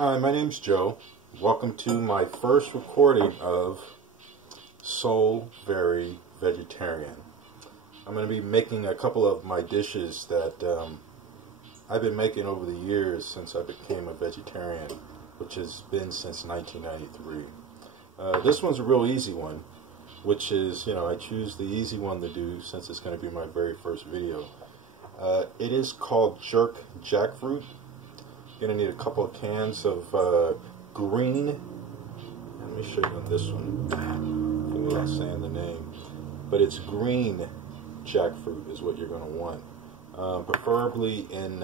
Hi, my name's Joe. Welcome to my first recording of Soul Very Vegetarian. I'm going to be making a couple of my dishes that I've been making over the years since I became a vegetarian, which has been since 1993. This one's a real easy one, which is, I choose the easy one to do since it's going to be my very first video. It is called jerk jackfruit. You're going to need a couple of cans of green. Let me show you on this one without saying the name. But it's green jackfruit is what you're going to want. Preferably in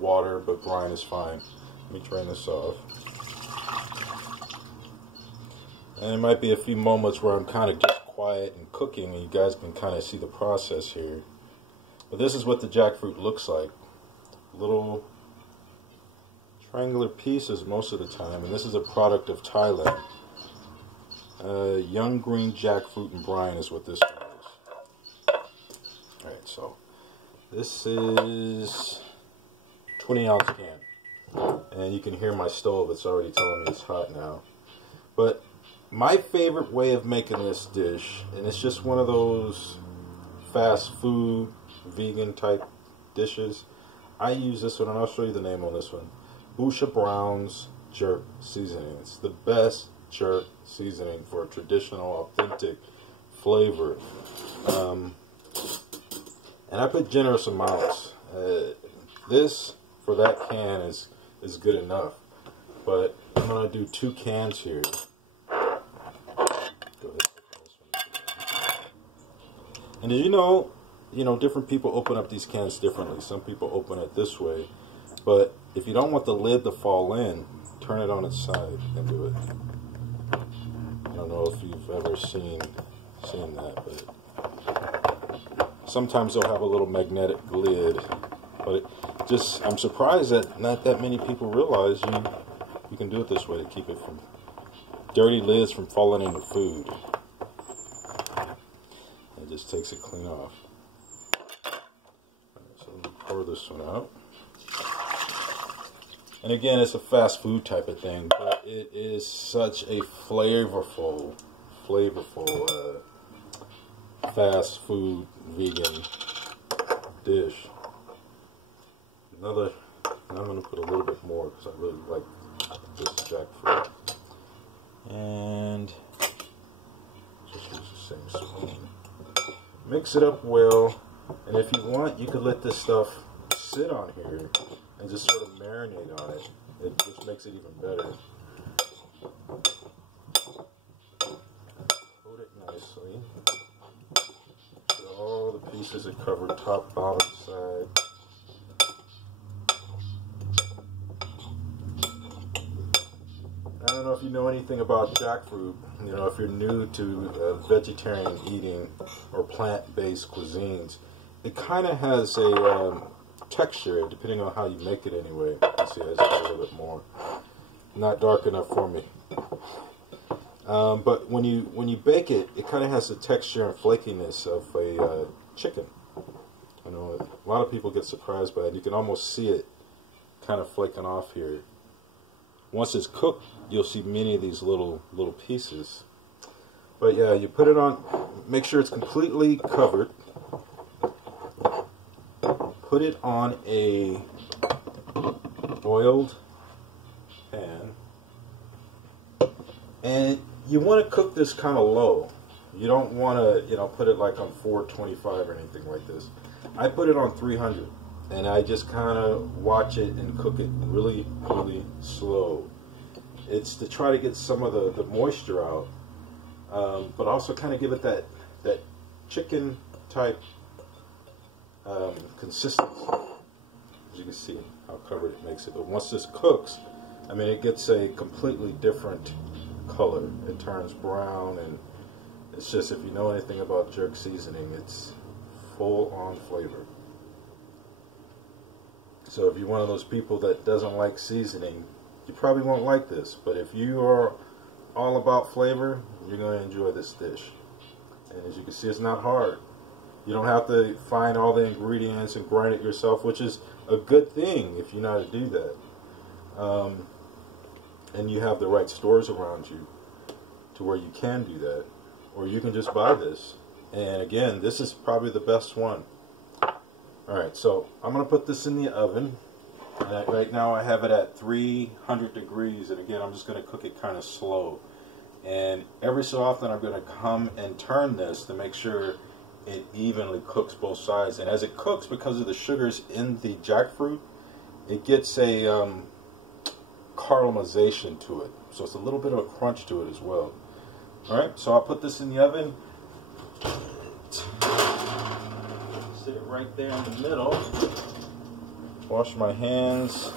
water, but brine is fine. Let me drain this off. And it might be a few moments where I'm kind of just quiet and cooking, and you guys can kind of see the process here. But this is what the jackfruit looks like. Little triangular pieces most of the time, and this is a product of Thailand. Young green jackfruit and brine is what this one is. Alright, so this is 20-ounce can. And you can hear my stove, it's already telling me it's hot now. But my favorite way of making this dish, and it's just one of those fast food, vegan type dishes. I use this one, and I'll show you the name on this one. Busha Brown's jerk seasoning. It's the best jerk seasoning for a traditional, authentic flavor. And I put generous amounts. This, for that can, is good enough. But I'm going to do 2 cans here. Go ahead. And as you know, different people open up these cans differently. Some people open it this way. But if you don't want the lid to fall in, turn it on its side and do it. I don't know if you've ever seen that, but sometimes they'll have a little magnetic lid. But I'm surprised that not that many people realize you can do it this way to keep it from dirty lids from falling into food. It just takes it clean off. Alright, so let me pour this one out. And again, it's a fast food type of thing, but it is such a flavorful fast food vegan dish. I'm going to put a little bit more because I really like this jackfruit. And just use the same spoon. Mix it up well, and if you want, you could let this stuff sit on here and just sort of marinate on it. It just makes it even better. Coat it nicely. So all the pieces are covered, top, bottom, side. I don't know if you know anything about jackfruit. If you're new to vegetarian eating or plant-based cuisines, it kind of has a texture, depending on how you make it anyway. Let's see, I just got a little bit more. Not dark enough for me. But when you bake it, it kind of has the texture and flakiness of a chicken. A lot of people get surprised by it. You can almost see it kind of flaking off here. Once it's cooked, you'll see many of these little pieces. But yeah, you put it on, make sure it's completely covered. Put it on a oiled pan, and you want to cook this kind of low. You don't want to, put it like on 425 or anything like this. I put it on 300, and I just kind of watch it and cook it really, really slow. It's to try to get some of the moisture out, but also kind of give it that chicken type consistency. As you can see how covered it makes it. But once this cooks, it gets a completely different color. It turns brown, and it's just, if you know anything about jerk seasoning, it's full on flavor. So if you're one of those people that doesn't like seasoning, you probably won't like this. But if you are all about flavor, you're going to enjoy this dish. And as you can see, it's not hard. You don't have to find all the ingredients and grind it yourself, which is a good thing if you know how to do that. and you have the right stores around you to where you can do that, or you can just buy this. And again, this is probably the best one. Alright, so I'm going to put this in the oven. And right now I have it at 300 degrees, and again I'm just going to cook it kind of slow. And every so often I'm going to come and turn this to make sure it evenly cooks both sides. And as it cooks, because of the sugars in the jackfruit, it gets a caramelization to it. So it's a little bit of a crunch to it as well. Alright, so I'll put this in the oven. Sit it right there in the middle. Wash my hands.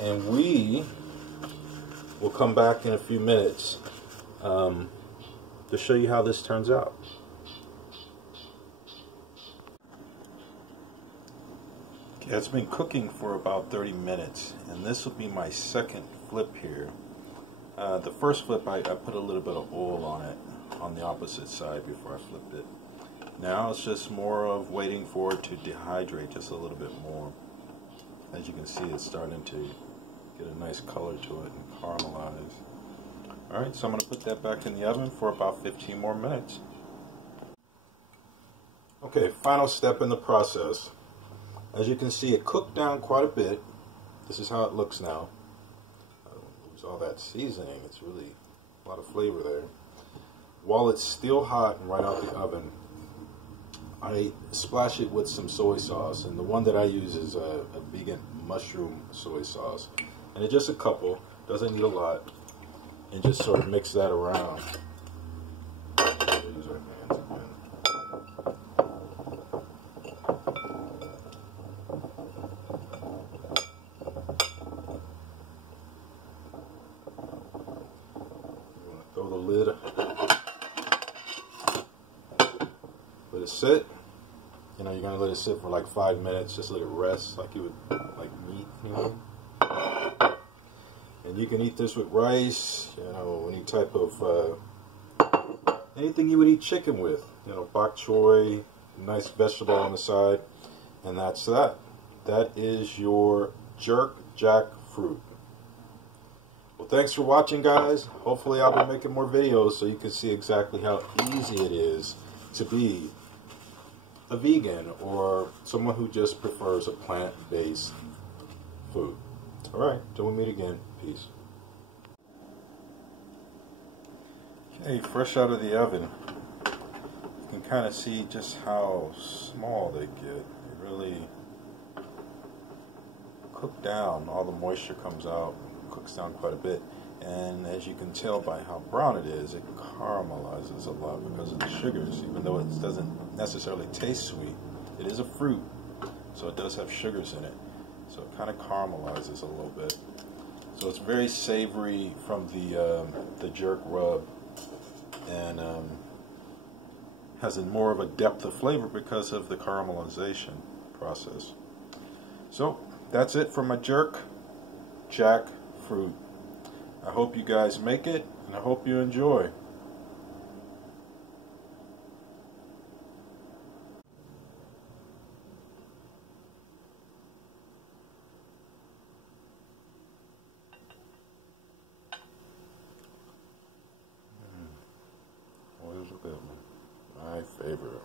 And we will come back in a few minutes to show you how this turns out. Okay, it's been cooking for about 30 minutes, and this will be my second flip here. The first flip I put a little bit of oil on it on the opposite side before I flipped it. Now it's just more of waiting for it to dehydrate just a little bit more. As you can see, it's starting to get a nice color to it and caramelize. Alright, so I'm going to put that back in the oven for about 15 more minutes. Okay, final step in the process. As you can see, it cooked down quite a bit. This is how it looks now. I don't lose all that seasoning. It's really a lot of flavor there. While it's still hot and right out the oven, I splash it with some soy sauce. And the one that I use is a vegan mushroom soy sauce. And it's just a couple, doesn't need a lot. And just sort of mix that around. Use our hands again. Throw the lid, let it sit. You know, you're gonna let it sit for like 5 minutes. Just let it rest, like you would like meat. You know, and you can eat this with rice. You know, any type of anything you would eat chicken with. You know, bok choy, nice vegetable on the side, and that's that. That is your jerk jackfruit. Well, thanks for watching, guys. Hopefully I'll be making more videos so you can see exactly how easy it is to be a vegan or someone who just prefers a plant-based food. Alright, till we meet again. Peace. Okay, fresh out of the oven. You can kind of see just how small they get. They really cook down. All the moisture comes out. Cooks down quite a bit, and as you can tell by how brown it is, it caramelizes a lot because of the sugars. Even though it doesn't necessarily taste sweet, it is a fruit, so it does have sugars in it, so it kind of caramelizes a little bit. So it's very savory from the jerk rub, and has a more of a depth of flavor because of the caramelization process. So that's it for my jerk jackfruit. I hope you guys make it, and I hope you enjoy. Oil's a good one. My favorite.